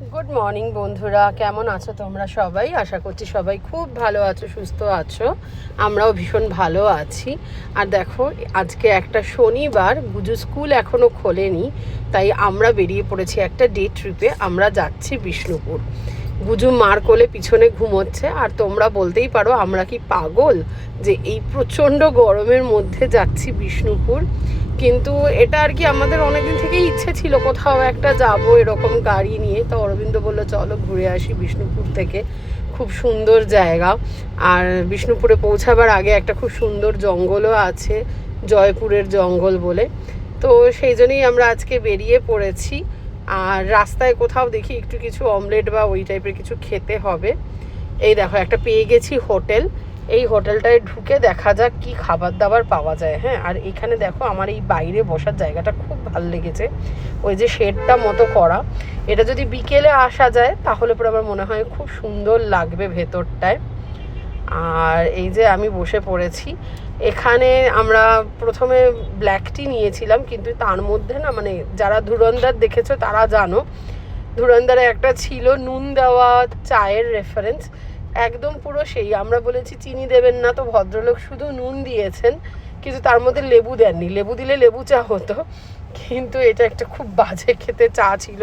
Good morning বন্ধুরা, কেমন আছো তোমরা সবাই? আশা করছি সবাই খুব ভালো আছো, সুস্থ আছো। আমরাও ভীষণ ভালো আছি। আর দেখো, আজকে একটা শনিবার, গুজু স্কুল এখনও খোলেনি, তাই আমরা বেরিয়ে পড়েছি একটা ডে ট্রিপে। আমরা যাচ্ছি বিষ্ণুপুর। গুজু মার কোলে পিছনে ঘুমোচ্ছে। আর তোমরা বলতেই পারো আমরা কি পাগল যে এই প্রচণ্ড গরমের মধ্যে যাচ্ছি বিষ্ণুপুর। কিন্তু এটা আর কি আমাদের অনেকদিন থেকেই ইচ্ছে ছিল কোথাও একটা যাব এরকম গাড়ি নিয়ে। তো অরবিন্দ বললো চলো ঘুরে আসি বিষ্ণুপুর থেকে, খুব সুন্দর জায়গা। আর বিষ্ণুপুরে পৌঁছাবার আগে একটা খুব সুন্দর জঙ্গলও আছে, জয়পুরের জঙ্গল বলে। তো সেই জন্যই আমরা আজকে বেরিয়ে পড়েছি। আর রাস্তায় কোথাও দেখি একটু কিছু অমলেট বা ওই টাইপের কিছু খেতে হবে। এই দেখো একটা পেয়ে গেছি হোটেল। এই হোটেলটায় ঢুকে দেখা যাক কি খাবার দাবার পাওয়া যায়। হ্যাঁ, আর এখানে দেখো আমার এই বাইরে বসার জায়গাটা খুব ভালো লেগেছে, ওই যে শেডটা মতো করা। এটা যদি বিকেলে আসা যায় তাহলে পরে আমার মনে হয় খুব সুন্দর লাগবে ভেতরটায়। আর এই যে আমি বসে পড়েছি এখানে। আমরা প্রথমে ব্ল্যাক টি নিয়েছিলাম, কিন্তু তার মধ্যে না, মানে যারা ধুরন্ধর দেখেছো তারা জানো, ধুরন্ধরে একটা ছিল নুন দেওয়া চায়ের রেফারেন্স, একদম পুরো সেই। আমরা বলেছি চিনি দেবেন না, তো ভদ্রলোক শুধু নুন দিয়েছেন, কিন্তু তার মধ্যে লেবু দেননি। লেবু দিলে লেবু চা হতো, কিন্তু এটা একটা খুব বাজে খেতে চা ছিল।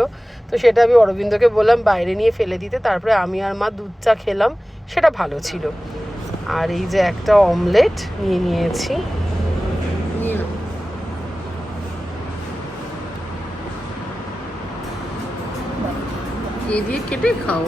তো সেটা আমি অরবিন্দকে বললাম বাইরে নিয়ে ফেলে দিতে। তারপরে আমি আর মা দুধ চা খেলাম, সেটা ভালো ছিল। আর এই যে একটা অমলেট নিয়ে নিয়েছি। এ দিয়ে কেটে খাও।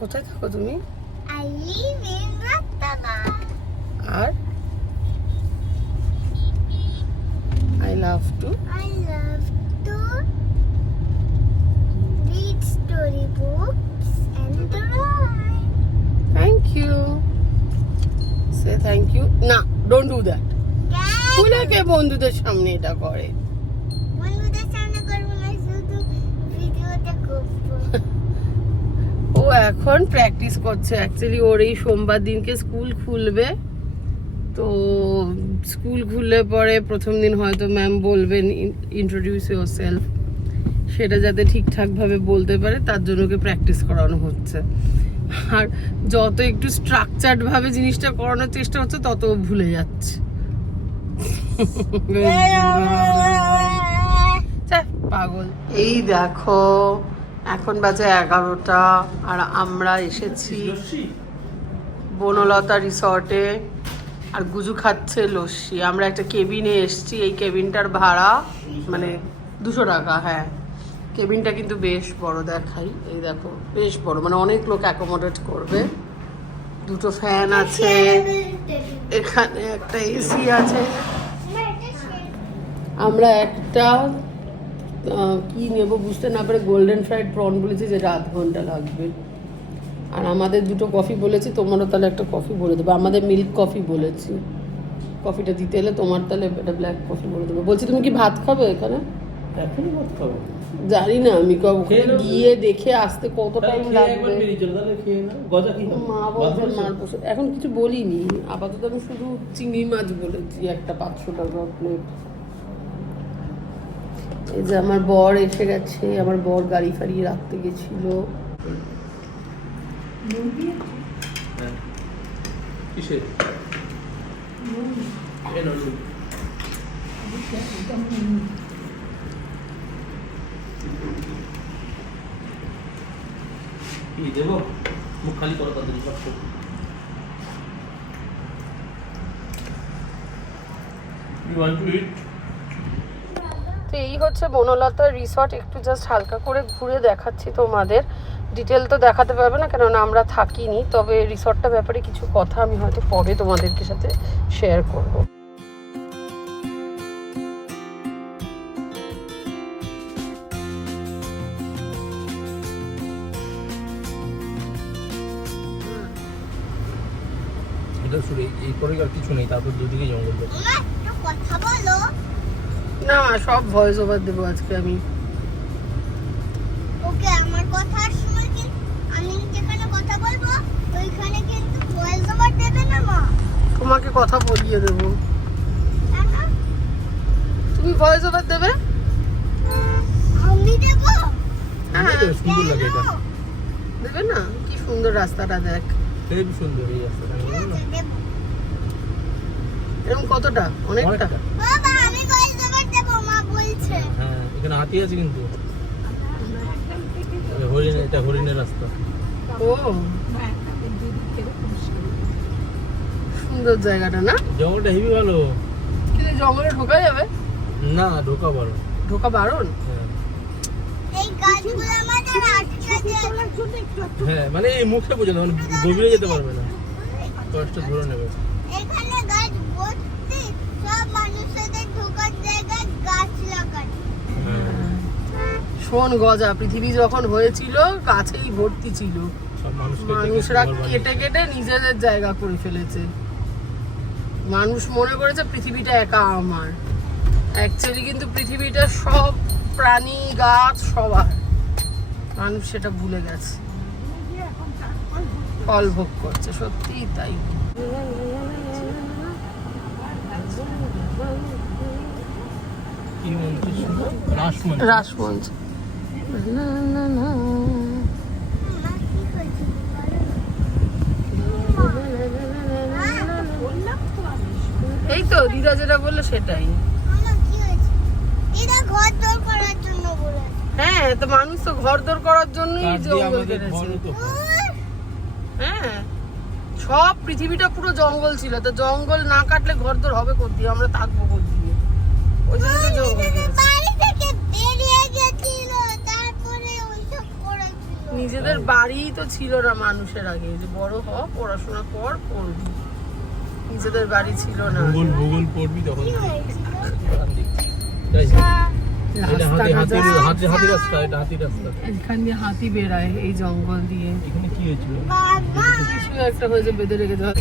কোথায় থাকো তুমি? I live in Ratnagara. R I love to Read storybooks and draw. Thank you. Say thank you. না, don't do that. কে বন্ধুদের সামনে এটা করে? বন্ধুদের সামনে করবো না, শুধু ভিডিওটা করবো। ও এখন প্র্যাকটিস করছে। অ্যাকচুয়ালি ওর এই সোমবার দিনকে স্কুল খুলবে। তো স্কুল খুললে পরে প্রথম দিন হয়তো ম্যাম বলবেন ইন্ট্রোডিউস ইয়োরসেলফ, সেটা যাতে ঠিকঠাকভাবে বলতে পারে তার জন্য ওকে প্র্যাকটিস করানো হচ্ছে। আর যত একটু স্ট্রাকচার্ডভাবে জিনিসটা করানোর চেষ্টা হচ্ছে তত ভুলে যাচ্ছে। পাগল। এই দেখো এখন বাজে 11টা, আর আমরা এসেছি বনলতা রিসর্টে। আর গুজু খাচ্ছে লস্যি। আমরা একটা কেবিনে এসেছি। এই কেবিনটার ভাড়া মানে 200 টাকা। হ্যাঁ, কেবিনটা কিন্তু বেশ বড়, দেখাই। এই দেখো বেশ বড়, মানে অনেক লোক অ্যাকোমোডেট করবে। দুটো ফ্যান আছে, এখানে একটা এসি আছে। আমরা একটা কি নেব বুঝতে না পারে গোল্ডেন ফ্রাইড প্রন বলেছি, যেটা 8 ঘন্টা লাগবে। আর আমাদের দুটো কফি বলেছি, তোমারও তাহলে একটা কফি বলে দেবো। আমাদের মিল্ক কফি বলেছি, কফিটা দিতে এলে তোমার তাহলে এটা ব্ল্যাক কফি বলে দেবো। বলছি তুমি কি ভাত খাবে এখানে? এখনই ভাত খাবো জানি না, আমি ওখানে গিয়ে দেখে আসতে কত টাইম লাগবে। মা বলছেন মার পোষে, এখন কিছু বলিনি। আপাতত আমি শুধু চিংড়ি মাছ বলেছি, একটা 500 টাকা প্লেট। এই যে আমার বর এসে গেছে। আমার বর গাড়ি ফাড়ি রাখতে গেছিল। কি দেবো মুখ খালি করো তাদের সব You want to eat? তো এই হচ্ছে বনলতা রিসর্ট। একটু জাস্ট হালকা করে ঘুরে দেখাচ্ছি তোমাদের, ডিটেল তো দেখাতে পারবে না কেননা আমরা থাকিনি, তবে রিসর্টটার ব্যাপারে কিছু কথা আমি হয়তো পরে তোমাদেরকে সাথে শেয়ার করব। এটা শুনে এই করে আর কিছু নেই, তারপর দুদিকে জঙ্গল দেখো। কথা বলো না, সব ভয়েস ওভার দেবো আজকে আমি। ওকে, আমার কথার সময় কি আমি যেখানে কথা বলবো ওইখানে কিন্তু ভয়েস ওভার দেবে না মা? তোমাকে কথা বলিয়ে দেবো, কেন? তুমি ভয়েস ওভার দেবে। আমি দেবো? হ্যাঁ, এটা সুন্দর লাগে এটা। দেবে না? কি সুন্দর রাস্তাটা দেখ, খুব সুন্দর এই রাস্তাটা। দেবো। এরকম কতটা? অনেকটা। বাবা আমি ভয়েস ওভার দেবো মা বলছে। হ্যাঁ, এখানে হাতি আছে কিন্তু। হরিণ, এটা হরিণের রাস্তা। ও, সুন্দর জায়গাটা না? জঙ্গলটা হেভি ভালো। কিন্তু জঙ্গলে ঢোকা যাবে? না, ঢোকা বারো। ঢোকা বারণ? হ্যাঁ এই গাছগুলো আমাদের আটকাতে হ্যাঁ, মানে এই মুখে বোঝাতে, মানে গভীরে যেতে পারবে না, কষ্ট ধরে নেবে। এখানে গাছ ভর্তি, সব মানুষদের ঢোকার জায়গায় গাছ লাগানো। হ্যাঁ, শোন গজা, পৃথিবী যখন হয়েছিল গাছেই ভর্তি ছিল, সব মানুষরা কেটে কেটে নিজেদের জায়গা করে ফেলেছে। মানুষ মনে করেছে পৃথিবীটা একা আমার, অ্যাকচুয়ালি কিন্তু পৃথিবীটা সব প্রাণী গাছ সবার, মানুষ সেটা ভুলে গেছে, ফল ভোগ করছে। সত্যি তাই। কি মন্দির শুনো? রাসমন্দির। রাসমঞ্চ। মা কি হয়েছে? এই তো দিদা যেটা বললো সেটাই। মামা কি হয়েছে? এটা ঘর দৌড় করার জন্য বলেছে। হ্যাঁ, তো মানুষ তো ঘর দর করার জন্যই তার দিয়ে জঙ্গল আমাদের কেটেছে। ঘরও তো হয়। হ্যাঁ, সব পৃথিবীটা পুরো জঙ্গল ছিল, তো জঙ্গল না কাটলে ঘর দর হবে কোথা দিয়ে, আমরা থাকবো কোথা দিয়ে? ওই জন্য তো জঙ্গল নিজেদের কেটেছে। বাড়ি থেকে বেরিয়ে গেছিল, তারপরে ওইসব করেছিল। নিজেদের বাড়িই তো ছিল না মানুষের আগে, যে বড় হ, পড়াশোনা কর, পড়বি, নিজেদের বাড়ি ছিল না। ভূগোল পড়বি তখন। কি হয়েছিল? এটা হাতি রাস্তাটা হাতি যা- হাতি হাতি রাস্তা, এটা হাতি রাস্তা। এখান দিয়ে হাতি বেড়ায় এই জঙ্গল দিয়ে। এখানে কি হয়েছিল? বাবা কিছু একটা হয়েছে, বেঁধে রেখে দেওয়া।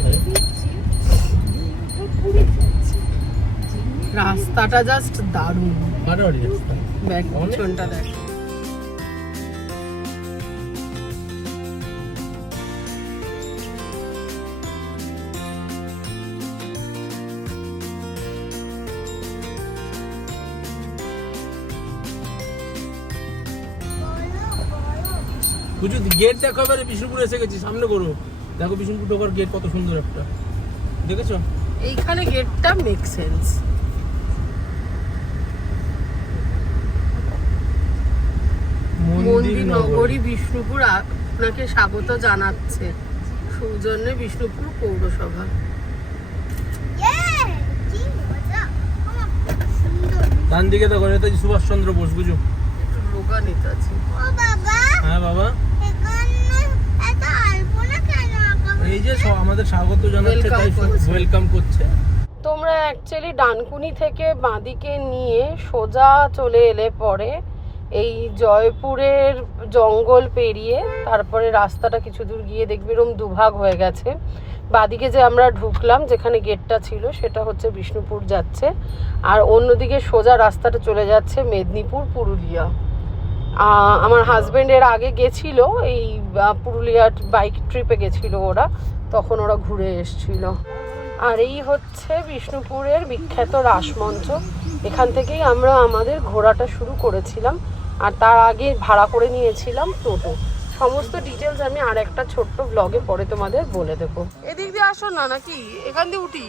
রাস্তাটা জাস্ট দারুণ। বাড়াবাড়ি রাস্তা। ব্যাক পিছনটা দেখ। বুঝু গেট দেখো, এবারে বিষ্ণুপুর এসে গেছি, সামনে করো। দেখো বিষ্ণুপুর ঢোকার গেট কত সুন্দর একটা, দেখেছো? এইখানে গেটটা মেক সেন্স। মন্দির নগরী বিষ্ণুপুর আপনাকে স্বাগত জানাচ্ছে, সৌজন্যে বিষ্ণুপুর পৌরসভা। কি মজা! মামা, সুন্দর। ডান দিকে দেখো, নেতাজি সুভাষচন্দ্র বোস, বুঝু। একটু রোগা নেতাজি। ও বাবা, হ্যাঁ বাবা, এখানে এত আলপনা কেন আঁকা এই যে আমাদের স্বাগত জানাচ্ছে, Welcome তাই করছে। ওয়েলকাম করছে। তোমরা অ্যাকচুয়ালি ডানকুনি থেকে বাঁদিকে নিয়ে সোজা চলে এলে পরে এই জয়পুরের জঙ্গল পেরিয়ে তারপরে রাস্তাটা কিছু দূর গিয়ে দেখবি এরকম দুভাগ হয়ে গেছে। বাঁদিকে যে আমরা ঢুকলাম যেখানে গেটটা ছিল সেটা হচ্ছে বিষ্ণুপুর যাচ্ছে, আর অন্যদিকে সোজা রাস্তাটা চলে যাচ্ছে মেদিনীপুর পুরুলিয়া। আমার হাজব্যান্ড এর আগে গেছিল এই পুরুলিয়া বাইক ট্রিপে গেছিল ওরা, তখন ওরা ঘুরে এসছিল। আর এই হচ্ছে বিষ্ণুপুরের বিখ্যাত রাসমঞ্চ, এখান থেকেই আমরা আমাদের ঘোরাটা শুরু করেছিলাম, আর তার আগে ভাড়া করে নিয়েছিলাম টোটো। সমস্ত ডিটেলস আমি আর একটা ছোট্ট ব্লগে পরে তোমাদের বলে দেবো। এদিক দিয়ে আসো না, নাকি এখান দিয়ে উঠি?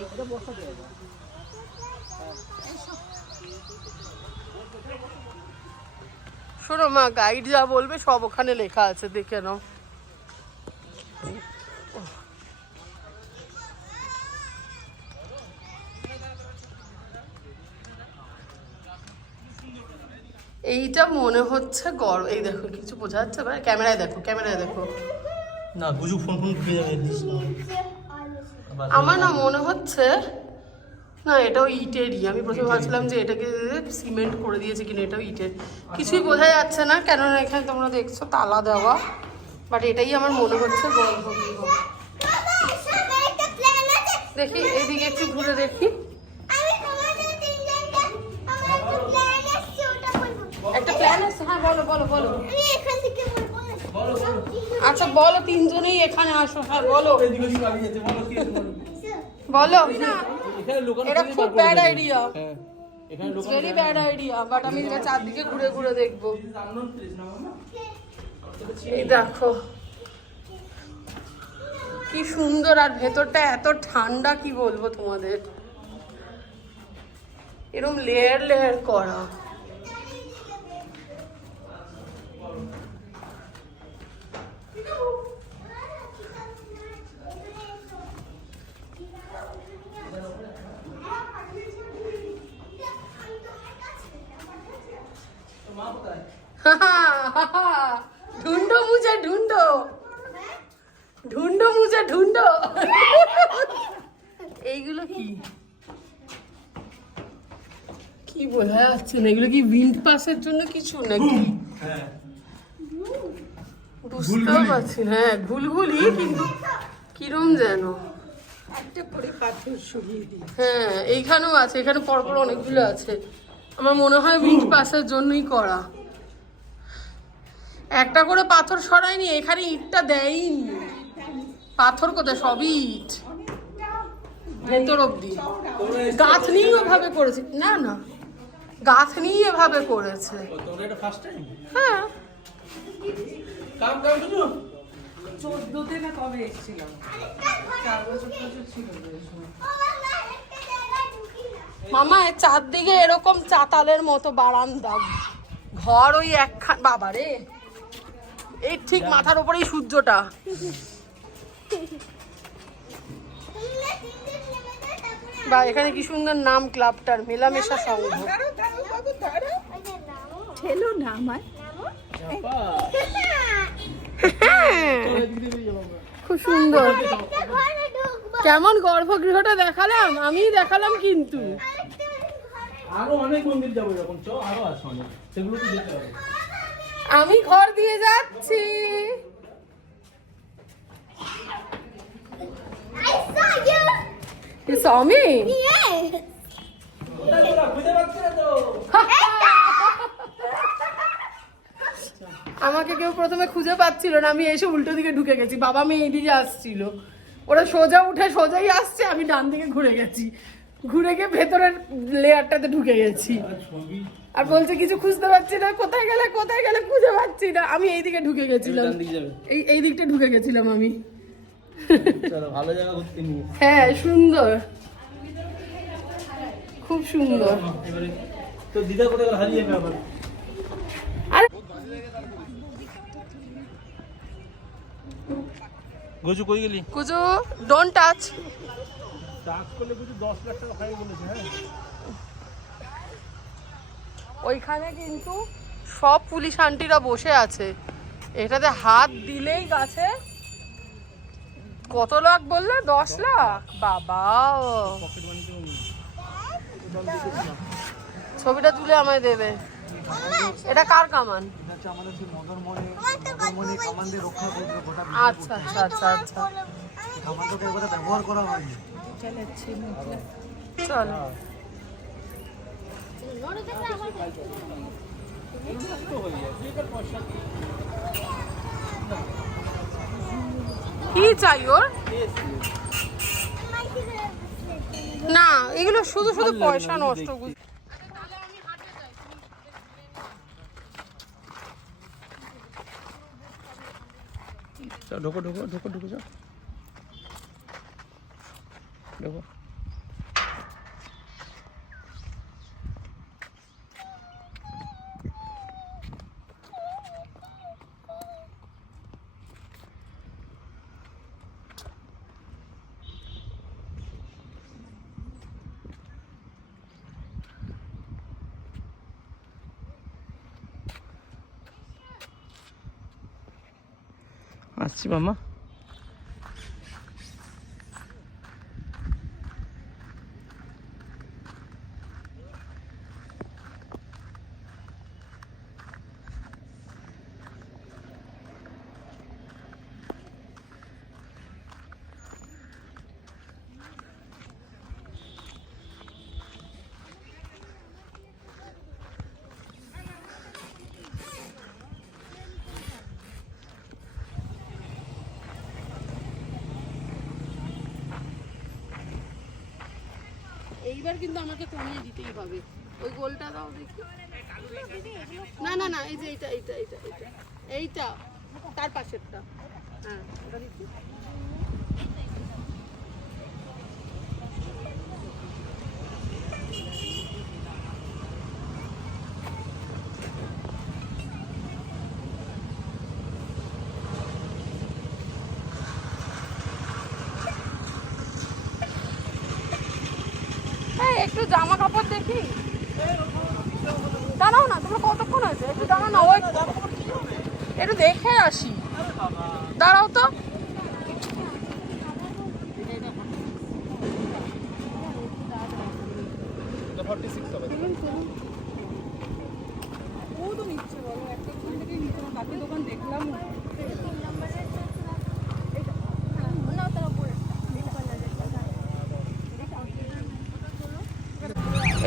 শোনো মা, গাইড যা বলবে সব ওখানে লেখা আছে, দেখে নাও। এইটা মনে হচ্ছে গরম। এই দেখো কিছু বোঝা যাচ্ছে ভাই, ক্যামেরায় দেখো, ক্যামেরায় দেখো। না গুজু ফোন ঢুকে যাবে। আমার না মনে হচ্ছে না এটাও ইটেরই। আমি প্রথমে ভাবছিলাম যে এটাকে সিমেন্ট করে দিয়েছে কিনা, এটাও ইটের। কিছুই বোঝা যাচ্ছে না, কেননা এখানে তোমরা দেখছো তালা দেওয়া, বাট এটাই আমার মনে হচ্ছে গর্ভগৃহ। দেখি এদিকে একটু ঘুরে দেখি। একটা প্ল্যান আছে, হ্যাঁ বলো বলো বলো। আচ্ছা বলো, তিনজনেই এখানে আসো, হ্যাঁ বলো বলো। না এটা খুব bad idea, very bad idea, but আমি এটা চারদিকে ঘুরে ঘুরে দেখবো। এই দেখো কি সুন্দর, আর ভেতরটা এত ঠান্ডা, কি বলবো তোমাদের, এরকম লেয়ার লেয়ার করা। ঢুন্ডো মুঝে ঢুন্ডো, ঢুন্ডো মুঝে ঢুন্ডো। এইগুলো কি কি বোঝা যাচ্ছে না, এগুলো কি উইন্ড পাসের জন্য কিছু নাকি? বুঝতেও পারছি, হ্যাঁ ঘুলঘুলি, কিন্তু কিরম যেন একটা করে পাথর সরিয়ে দিই। হ্যাঁ এইখানেও আছে, এখানে পরপর অনেকগুলো আছে। আমার মনে হয় উইন্ড পাসের জন্যই করা। একটা করে পাথর সরায়নি, এখানে ইটটা দেয়নি। পাথর কোথায়, সবই ইট ভেতর অব্দি। গাছ নিয়েই ওভাবে করেছে, না না গাছ নিয়েই এভাবে করেছে। হ্যাঁ 14তে না কবে এসেছিলাম, 4 বছর ছিল। মামা এর চারদিকে এরকম চাতালের মতো বারান্দা, ঘর ওই একখান। বাবা রে, এই ঠিক মাথার উপরেই সূর্যটা। বা এখানে কি সুন্দর নাম ক্লাবটার, মেলামেশা সংঘ। ছেলো না আমার, খুব সুন্দর। কেমন গর্ভগৃহটা দেখালাম, আমি দেখালাম কিন্তু। আরো অনেক মন্দির যাবো যখন, আরো আছে অনেক, সেগুলো তো যেতে হবে। আমি ঘর দিয়ে যাচ্ছি। You saw me? আমাকে কেউ প্রথমে খুঁজে পাচ্ছিল না, আমি এসে উল্টো দিকে ঢুকে গেছি। বাবা মেয়ে এইদিকে আসছিল, ওরা সোজা উঠে সোজাই আসছে, আমি ডান দিকে ঘুরে গেছি, ঘুরে গিয়ে ভেতরের লেয়ারটাতে ঢুকে গেছি। আর বলছে কিছু খুঁজতে পারছি না, কোথায় গেলে কোথায় গেলে খুঁজে পাচ্ছি না। আমি এইদিকে ঢুকে গেছিলাম, এই দিকটা ঢুকে গেছিলাম আমি। ভালো জায়গা ঘুরতে নিয়ে, হ্যাঁ সুন্দর, খুব সুন্দর। তো দিদা কোথায় গেল, হারিয়ে যাবে আবার। আর গুজু কই গেলি? কুজু ডোন্ট টাচ। টাচ করলে গুজু 10 লাখ টাকা খাই বলেছে। হ্যাঁ ওইখানে কিন্তু সব পুলিশ আন্টিরা বসে আছে, এটাতে হাত দিলেই গাছে কত লাখ বললে, 10 লাখ। বাবা ছবিটা তুলে আমায় দেবে। এটা কার কামান? আচ্ছা আচ্ছা আচ্ছা আচ্ছা, ব্যবহার করা হয়নি। চল। কি চাই ওর? না এগুলো শুধু শুধু পয়সা নষ্ট। ঢোকো ঢোকো ঢোকো ঢোকো যাও, ঢোকো। আসছি মামা। এইবার কিন্তু আমাকে কমিয়ে দিতেই হবে। ওই গোলটা দাও দেখি। না না না, এই যে এইটা এইটা এইটা এইটা এইটা তার পাশেরটা। হ্যাঁ ওটা দেখি। একটু জামা কাপড় দেখি। দাঁড়াও না, তোমরা কতক্ষণ হয়েছে? একটু দাঁড়াও না, ওই একটু দেখে আসি। দাঁড়াও তো। ও তো নিচ্ছে বলো, একটা দোকান থেকেই নিচ্ছে না, বাকি দোকান দেখলাম।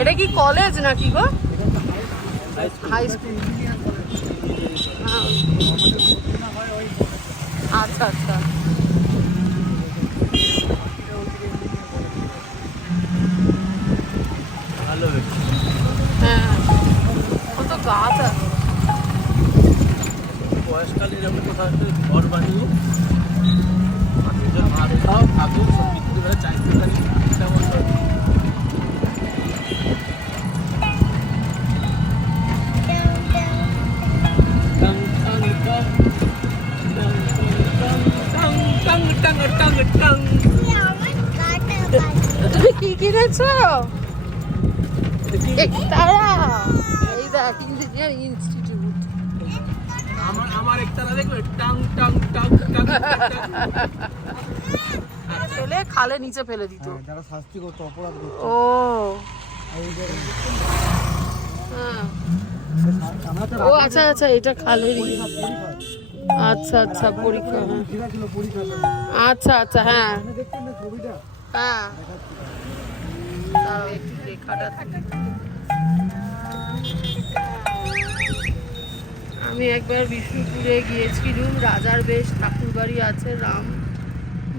এটা কি কলেজ নাকি গো? High school. আচ্ছা আচ্ছা। ভালো হয়েছে। হ্যাঁ কত গাছ আছে। বয়সকালে এরকম কোথাও একটা ঘর বানিয়ে নিজের ভাত খাও, থাকো, সব বিক্রি করে চাইতে পারি তেমন। তুমি কি কিনেছো? তারা এই দেখ ইঞ্জিনিয়ারিং ইনস্টিটিউট। আমার একতারা দেখবে টাং টাং টাং টাং। ফেলে খালে নিচে ফেলে দিত। যারা শাস্তি করতো, অপরাধ করতো। ও এই যে হ্যাঁ। আমরা তো ও আচ্ছা আচ্ছা, এটা খালেরই। আচ্ছা আচ্ছা, পরীক্ষা। হ্যাঁ ঘিরা ছিল পরীক্ষাটা। আচ্ছা আচ্ছা। হ্যাঁ আপনি দেখছেন না ছবিটা? হ্যাঁ, দাঁড়াও একটু লেখাটা থাকে। আমি একবার বিষ্ণুপুরে গিয়েছিলাম, রাজার বেশ ঠাকুর বাড়ি আছে, রাম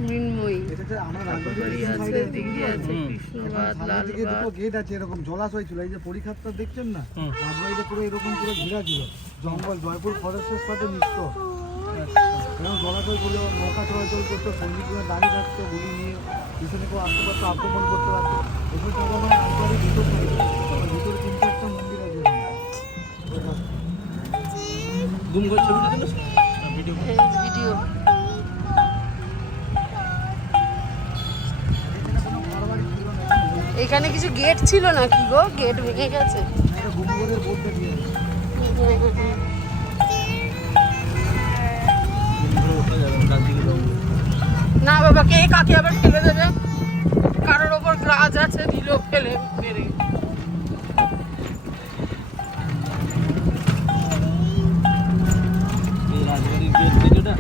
মৃন্ময়ী এটা যে আমরা ঠাকুর বাড়ি আছে, দিঘি আছে, কৃষ্ণবাদ, সামনের দিকে দুটো লালবাগ। গেট আছে, এরকম জলাশয় ছিল। এই যে পরীক্ষাটা দেখছেন না, রাজবাড়িটা পুরো এরকম পুরো ঘিরা ছিল, জঙ্গল, জয়পুর ফরেস্টের সাথে মিশত। এরকম জলাশয় করে নৌকা চলাচল করতো, সৈনিকরা দাঁড়িয়ে থাকতো, গুলি নিয়ে পিছনে কেউ আসতে পারতো, আক্রমণ করতে পারতো। এসব জায়গা মানে রাজবাড়ির ভিতরে 3-4টা মন্দির আছে। গুম করে ছবিটা দিল ভিডিও। ভিডিও এখানে কিছু গেট ছিল না কি গো? গেট ভেঙে গেছে। একটা গুমগরের বোর্ডটা দিয়ে আছে। না বাবা, কে কাকে আবার ফেলে দেবে? কারোর ওপর গ্রাজ আছে, দিল ফেলে মেরে। এই রাজবাড়ির গেট যেটা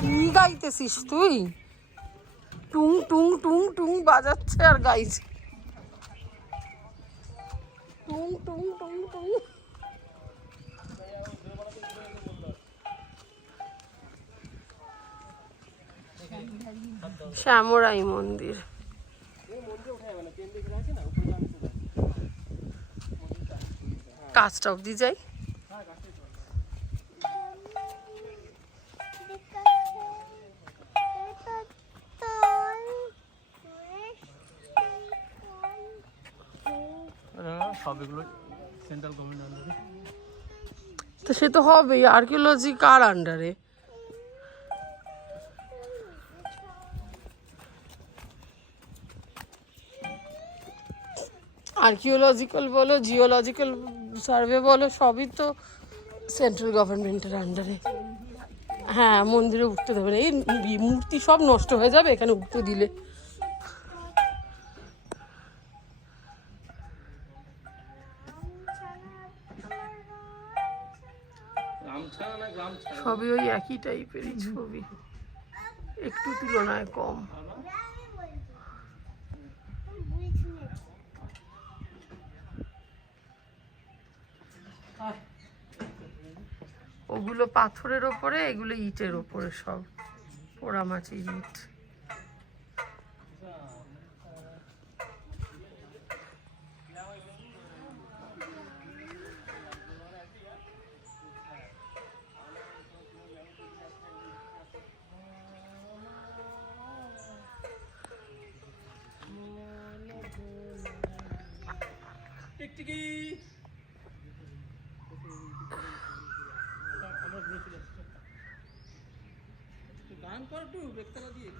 কি গাইতেছিস তুই? টুং টুং টুং টুং বাজাচ্ছে আর গাইছে। টুং টুং টুং টুং। শ্যামরাই মন্দির। কাজটা অব্দি যাই। সব এগুলো সেন্ট্রাল গভর্নমেন্ট আন্ডারে। তো সে তো হবেই, আর্কিওলজি কার আন্ডারে? আর্কিওলজিক্যাল বলো, জিওলজিক্যাল সার্ভে বলো সবই তো সেন্ট্রাল গভর্নমেন্টের আন্ডারে। হ্যাঁ, মন্দিরে উঠতে দেবে না, এই মূর্তি সব নষ্ট হয়ে যাবে এখানে উঠতে দিলে। সবই ওই একই টাইপেরই ছবি, একটু তুলনায় কম। ওগুলো পাথরের ওপরে, এগুলো ইটের ওপরে, সব পোড়ামাটির ইট। টিকটিকি গান কর একটু বেকতলা দিয়ে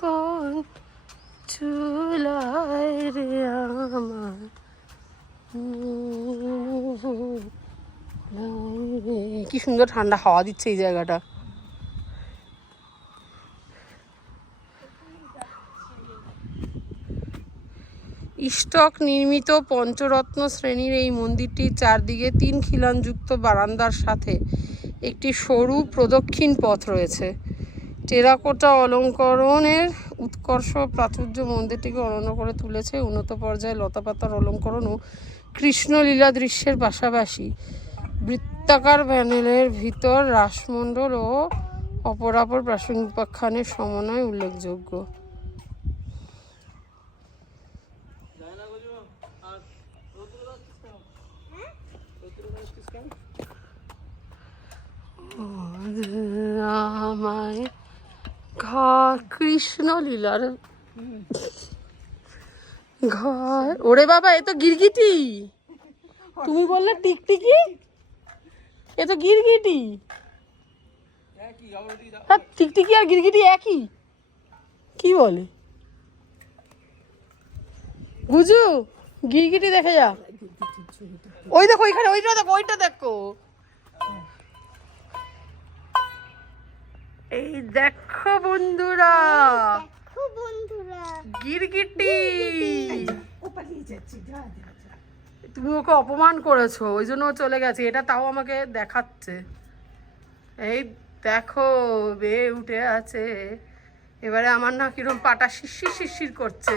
কোন চুলায় রে আমার, কি সুন্দর ঠান্ডা হাওয়া দিচ্ছে এই জায়গাটা। ইষ্টক নির্মিত পঞ্চরত্ন শ্রেণীর এই মন্দিরটির চারদিকে 3 খিলানযুক্ত বারান্দার সাথে একটি সরু প্রদক্ষিণ পথ রয়েছে। টেরাকোটা অলঙ্করণের উৎকর্ষ প্রাচুর্য মন্দিরটিকে অনন্য করে তুলেছে। উন্নত পর্যায়ে লতাপাতার অলঙ্করণ ও কৃষ্ণলীলা দৃশ্যের পাশাপাশি বৃত্তাকার প্যানেলের ভিতর রাসমণ্ডল ও অপরাপর প্রাসঙ্গিক উপাখ্যানের সমন্বয় উল্লেখযোগ্য। আমায় কৃষ্ণ লীলার ঘর। ওরে বাবা, এ তো গিরগিটি। তুমি বললে টিকটিকি, এ তো গিরগিটি। হ্যাঁ, টিকটিকি আর গিরগিটি একই। কি বলে গুজু? গিরগিটি দেখে যা। ওই দেখো ওইখানে, ওইটা দেখো, ওইটা দেখো। এই দেখো বন্ধুরা, গিরগিটি। তুমি ওকে অপমান করেছো, ওই জন্য ও চলে গেছে। এটা তাও আমাকে দেখাচ্ছে। এই দেখো, বেয়ে উঠে আছে। এবারে আমার না কিরম পাটা শিরশির শিরশির করছে।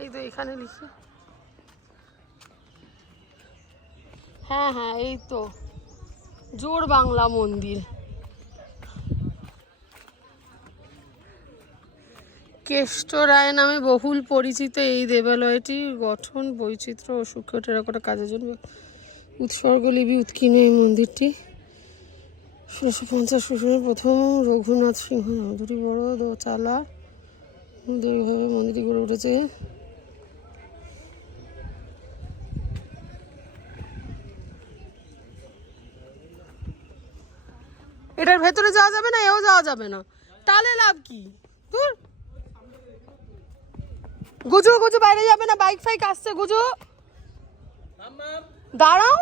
এই তো এখানে লিখে, হ্যাঁ হ্যাঁ, এই তো জোর বাংলা মন্দির। কেষ্ট রায় নামে বহুল পরিচিত এই দেবালয়টির গঠন বৈচিত্র্য ও সূক্ষ্ম টেরাকোটা কাজের জন্য উৎসর্গলিপি উৎকীর্ণ। এই মন্দিরটি 1650 খ্রিস্টাব্দের প্রথম রঘুনাথ সিংহ নামে দুটি বড় দোচালা দৈর্ঘ্যভাবে মন্দিরটি গড়ে উঠেছে। এটার ভেতরে যাওয়া যাবে না, এও যাওয়া যাবে না, তাহলে লাভ কি? দূর। গুজু গুজু বাইরে যাবে না, বাইক ফাইক আসছে। গুজু দাঁড়াও।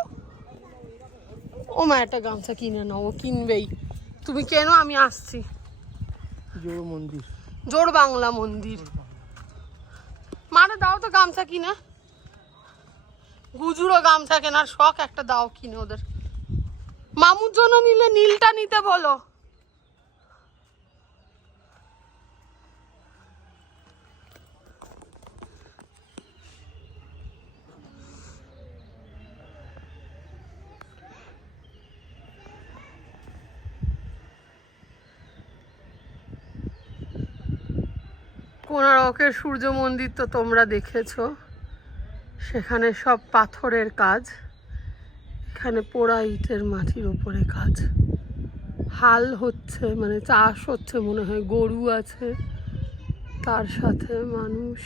ও মা, একটা গামছা কিনে নাও, ও কিনবেই। তুমি কেন, আমি আসছি। জোর মন্দির, জোর বাংলা মন্দির। মানে দাও তো গামছা কিনে। গুজুরও গামছা কেনার শখ, একটা দাও কিনে ওদের। মামুর জন্য নিলে নীলটা নিতে বলো। কোণারকের সূর্য মন্দির তো তোমরা দেখেছো, সেখানে সব পাথরের কাজ। এখানে পোড়া ইটের মাটির উপরে কাজ। হাল হচ্ছে, মানে চাষ হচ্ছে মনে হয়। গরু আছে, তার সাথে মানুষ।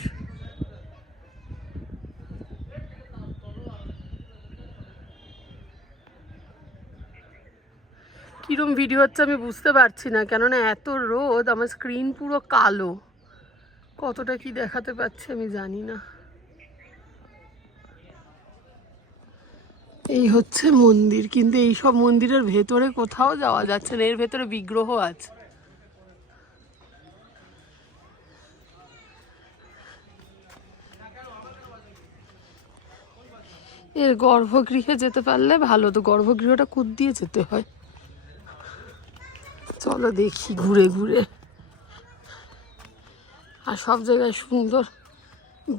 কিরম ভিডিও হচ্ছে আমি বুঝতে পারছি না, কেননা এত রোদ, আমার স্ক্রিন পুরো কালো। কতটা কি দেখাতে পাচ্ছি আমি জানি না। এই হচ্ছে মন্দির, কিন্তু এই সব মন্দিরের ভেতরে কোথাও যাওয়া যাচ্ছে না, এর ভেতরে বিগ্রহ আছে। এর গর্ভগৃহে যেতে পারলে ভালো, তো গর্ভগৃহটা কুদ দিয়ে যেতে হয়। চলো দেখি ঘুরে ঘুরে। আর সব জায়গায় সুন্দর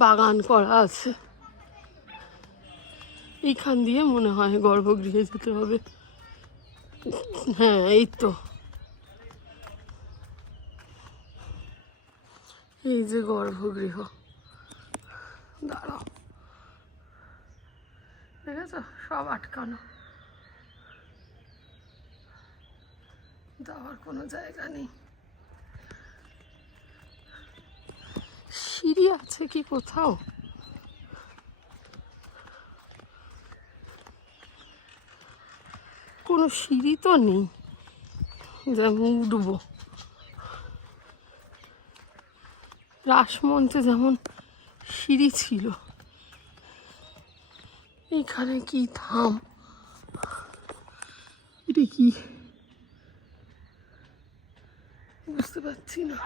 বাগান করা আছে। এইখান দিয়ে মনে হয় গর্ভগৃহে যেতে হবে। হ্যাঁ এই তো, এই যে গর্ভগৃহ। দাঁড়াও, দেখেছ সব আটকানো, যাওয়ার কোনো জায়গা নেই। সিঁড়ি আছে কি কোথাও? কোনো সিঁড়ি তো নেই যেমন উঠবো। রাসমঞ্চে যেমন সিঁড়ি ছিল, এইখানে কি থাম, এটা কি বুঝতে পারছি না।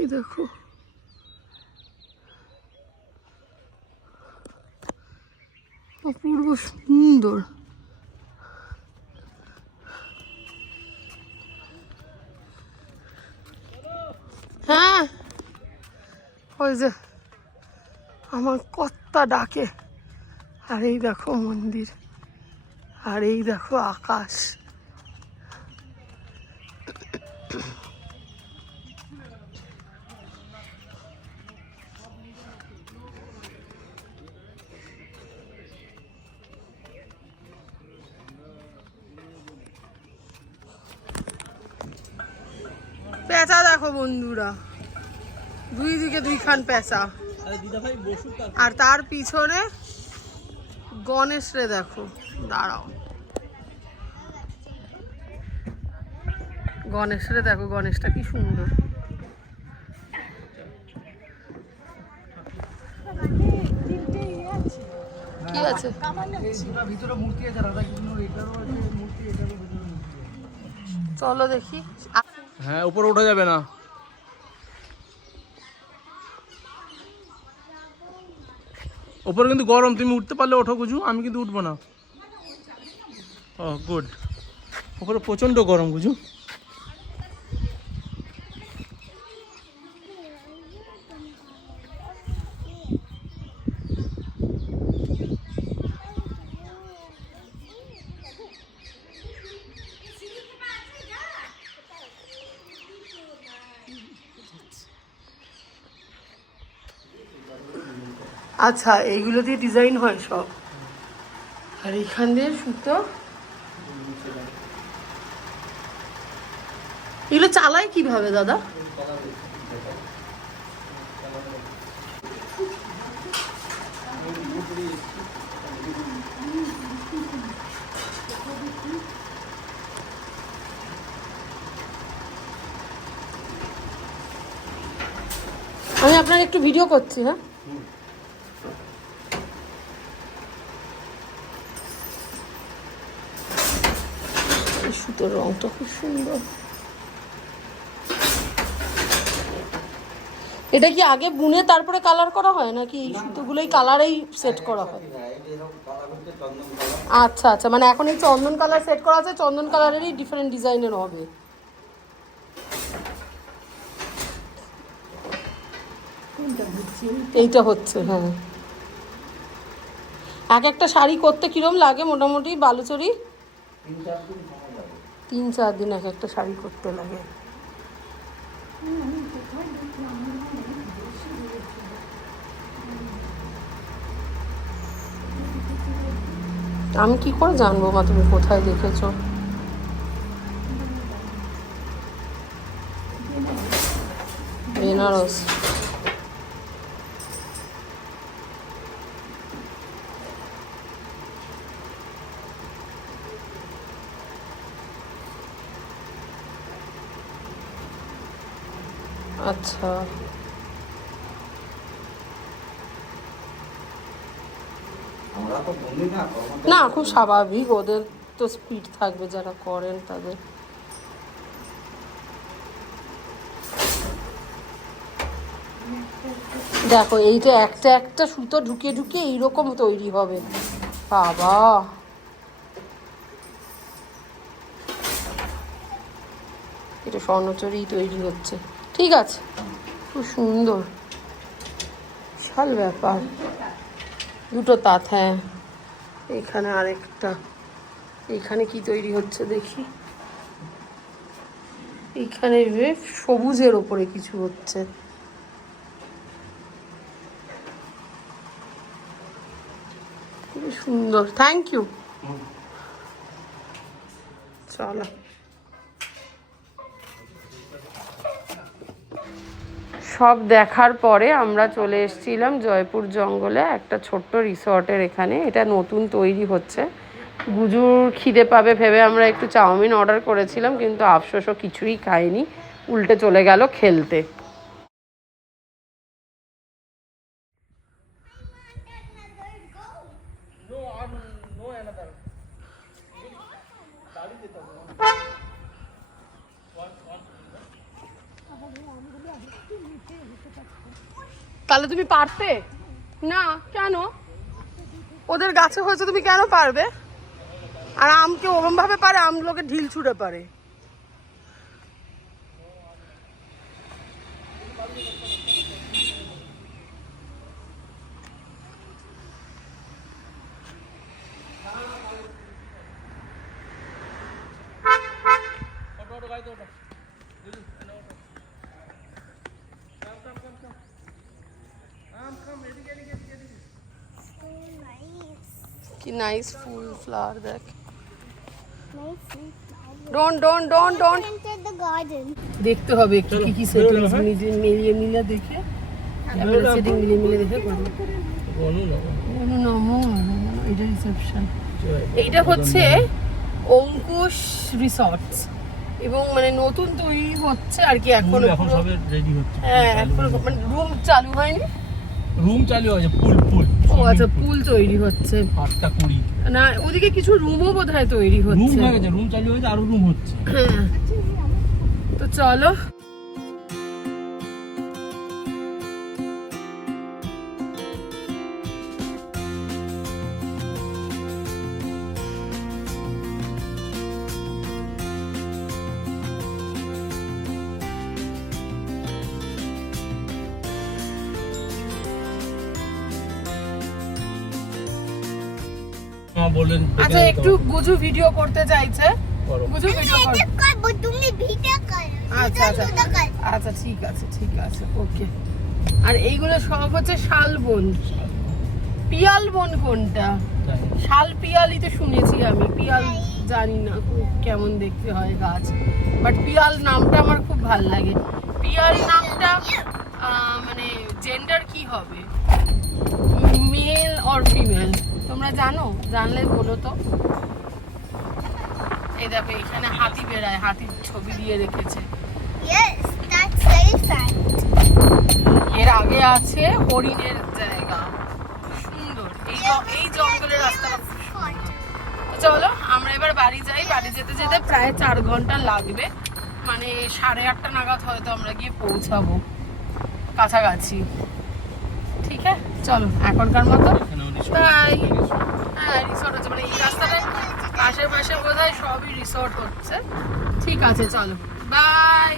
এই দেখো, অপূর্ব সুন্দর। হ্যাঁ ওই যে আমার কর্তা ডাকে। আর এই দেখো মন্দির, আর এই দেখো আকাশ। পেঁচা দেখো বন্ধুরা, দুই দিকে দুইখান পেঁচা। আর তার পিছনে গণেশ রে দেখো, দাঁড়াও, গণেশ রে দেখো, গণেশটা কি সুন্দর। কি আছে ভিতরে মূর্তি আছে, রাধাকৃষ্ণর এটারও আছে মূর্তি, এটারও ভিতরে মূর্তি আছে। চলো দেখি। হ্যাঁ উপরে ওঠা যাবে না। উপরে কিন্তু গরম, তুমি উঠতে পারলে ওঠো গুজু, আমি কিন্তু উঠবো না। ও গুড, উপরে প্রচণ্ড গরম গুজু। আচ্ছা, এইগুলো দিয়ে ডিজাইন হয় সব, আর এইখান দিয়ে সুতো। এগুলো চালায় কিভাবে দাদা? আমি আপনার একটু ভিডিও করছি। হ্যাঁ সুতোর রংটা খুব সুন্দর। এটা কি আগে বুনে তারপরে কালার করা হয়, নাকি সুতোগুলোই কালারেই সেট করা হয়? আচ্ছা আচ্ছা, মানে এখন এই চন্দন কালার সেট করা আছে, চন্দন কালারেরই ডিফারেন্ট ডিজাইনের হবে। এইটা হচ্ছে, হ্যাঁ। এক একটা শাড়ি করতে কিরম লাগে মোটামুটি বালুচরি? 3-4 দিন এক একটা শাড়ি করতে লাগে। আমি কি করে জানবো মা তুমি কোথায় দেখেছো? বেনারস। আচ্ছা, না খুব স্বাভাবিক, ওদের তো স্পিড থাকবে যারা করেন তাদের। দেখো এইটা একটা একটা সুতো ঢুকিয়ে ঢুকিয়ে এইরকম তৈরি হবে। বাবা, এটা স্বর্ণচুরি তৈরি হচ্ছে। ঠিক আছে, খুব সুন্দর, বিশাল ব্যাপার। দুটো তাঁত, হ্যাঁ। এখানে আরেকটা, এখানে কি তৈরি হচ্ছে দেখি। এখানে সবুজের ওপরে কিছু হচ্ছে। খুবই সুন্দর, থ্যাংক ইউ। চলো, সব দেখার পরে আমরা চলে এসেছিলাম জয়পুর জঙ্গলে একটা ছোট্ট রিসর্টের এখানে। এটা নতুন তৈরি হচ্ছে। গুজুর খিদে পাবে ভেবে আমরা একটু চাউমিন অর্ডার করেছিলাম, কিন্তু আফসোসও কিছুই খাইনি, উল্টে চলে গেল খেলতে। তাহলে তুমি পারতে না কেন? ওদের গাছে হয়েছে, তুমি কেন পারবে? আর আমকে ওরম ভাবে পারে, আমগুলোকে ঢিল ছুঁড়ে পারে। কি নাইস ফুল ফ্লাওয়ার, দেখ। Don't don't don't don't Enter the garden. দেখতে হবে একটু কি কি সেটিংস নিজে মিলিয়ে মিলিয়ে দেখে, ক্যামেরা সেটিং মিলিয়ে মিলিয়ে দেখে করব। এটা রিসেপশন, এইটা হচ্ছে অঙ্কুশ রিসর্টস, এবং মানে নতুন তৈরি হচ্ছে আর কি, এখন সবে রেডি হচ্ছে। হ্যাঁ, এখন মানে রুম চালু হয়নি, রুম চালু হয়েছে, পুল পুল। ও আচ্ছা, পুল তৈরি হচ্ছে। 8:20 না, ওদিকে কিছু রুমও বোধহয় তৈরি রুম হচ্ছে। হয়ে গেছে, রুম চালু হয়েছে, আরো রুম হচ্ছে। হ্যাঁ, তো চলো। বলেন আচ্ছা, একটু গুজু ভিডিও করতে চাইছে, গুজু ভিডিও কর। Edit করবো, তুমি ভিডিও করো। আচ্ছা আচ্ছা আচ্ছা, ঠিক আছে ঠিক আছে, ওকে। আর এইগুলো সব হচ্ছে শালবন। পিয়াল বন কোনটা? শাল পিয়ালই তো শুনেছি আমি, পিয়াল জানি না কেমন দেখতে হয় গাছ, বাট পিয়াল নামটা আমার খুব ভাল লাগে। পিয়াল নামটা মানে জেন্ডার কি হবে, মেল অর ফিমেল, তোমরা জানো? জানলে বলো তো। এই দেখো এখানে হাতি বেড়ায়, হাতির ছবি দিয়ে রেখেছে। Yes, that's very fun. এর আগে আছে হরিণের জায়গা, সুন্দর। এই জঙ্গলের রাস্তাটা খুব সুন্দর। তো চলো আমরা এবার বাড়ি যাই। বাড়ি যেতে যেতে প্রায় 4 ঘন্টা লাগবে, মানে 8:30 নাগাদ হয়তো আমরা গিয়ে পৌঁছাবো কাছাকাছি। ঠিক আছে, চলো এখনকার মতো বাই। হ্যাঁ, রিসোর্ট হচ্ছে, মানে এই রাস্তাটা আশেপাশে বোধহয় সবই রিসোর্ট হচ্ছে। ঠিক আছে, চলো বাই।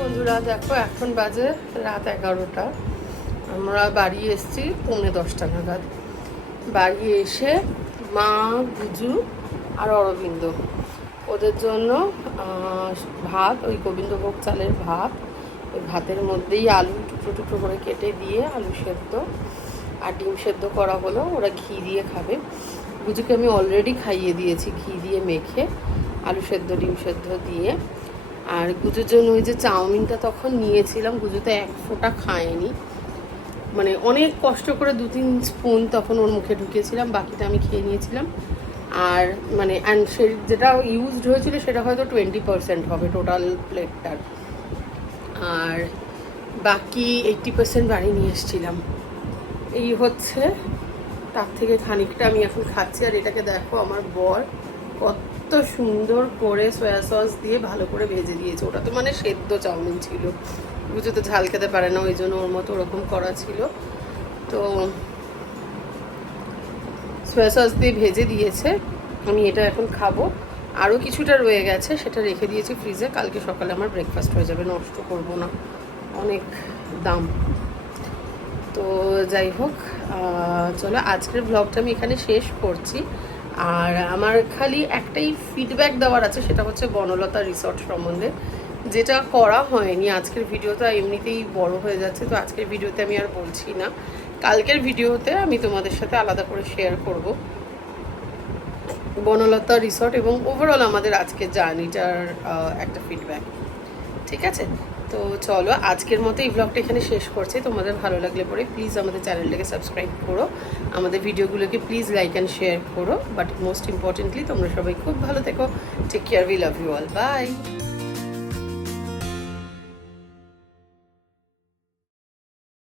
বন্ধুরা দেখো, এখন বাজে রাত 11টা। আমরা বাড়ি এসেছি 9:45 নাগাদ। বাড়ি এসে মা, বুজু আর অরবিন্দ ওদের জন্য ভাত, ওই গোবিন্দভোগ চালের ভাত, ওই ভাতের মধ্যেই আলু টুকরো টুকরো করে কেটে দিয়ে আলু সেদ্ধ আর ডিম সেদ্ধ করা হলো, ওরা ঘি দিয়ে খাবে। গুজুকে আমি অলরেডি খাইয়ে দিয়েছি ঘি দিয়ে মেখে, আলু সেদ্ধ ডিম সেদ্ধ দিয়ে। আর গুজুর জন্য ওই যে চাউমিনটা তখন নিয়েছিলাম, গুজু তো এক ফোঁটা খায়নি, মানে অনেক কষ্ট করে 2-3 স্পুন তখন ওর মুখে ঢুকিয়েছিলাম, বাকিটা আমি খেয়ে নিয়েছিলাম। আর মানে অ্যান্ড সে যেটা ইউজড হয়েছিল সেটা হয়তো 20% হবে টোটাল প্লেটটার, আর বাকি 80% বাড়ি নিয়ে এসেছিলাম। এই হচ্ছে, তার থেকে খানিকটা আমি এখন খাচ্ছি। আর এটাকে দেখো আমার বর কত সুন্দর করে সয়া সস দিয়ে ভালো করে ভেজে দিয়েছে। ওটা তো মানে সেদ্ধ চাউমিন ছিল, বুঝে তো ঝাল খেতে পারে না, ওই জন্য ওর মতো ওরকম করা ছিল। তো সয়া সস দিয়ে ভেজে দিয়েছে, আমি এটা এখন খাবো। আরও কিছুটা রয়ে গেছে, সেটা রেখে দিয়েছি ফ্রিজে, কালকে সকালে আমার ব্রেকফাস্ট হয়ে যাবে, নষ্ট করবো না, অনেক দাম। তো যাই হোক, চলো আজকের ব্লগটা আমি এখানে শেষ করছি। আর আমার খালি একটাই ফিডব্যাক দেওয়ার আছে, সেটা হচ্ছে বনলতা রিসর্ট সম্বন্ধে, যেটা করা হয়নি। আজকের ভিডিওটা এমনিতেই বড় হয়ে যাচ্ছে, তো আজকের ভিডিওতে আমি আর বলছি না, কালকের ভিডিওতে আমি তোমাদের সাথে আলাদা করে শেয়ার করব বনলতা রিসর্ট এবং ওভারঅল আমাদের আজকের জার্নিটার একটা ফিডব্যাক। ঠিক আছে, তো চলো আজকের মতো এই ব্লগটা এখানে শেষ করছি। তোমাদের ভালো লাগলে পরে প্লিজ আমাদের চ্যানেলটাকে সাবস্ক্রাইব করো, আমাদের ভিডিওগুলোকে প্লিজ লাইক অ্যান্ড শেয়ার করো, বাট মোস্ট ইম্পর্টেন্টলি তোমরা সবাই খুব ভালো থেকো। Take care, we love you all, by.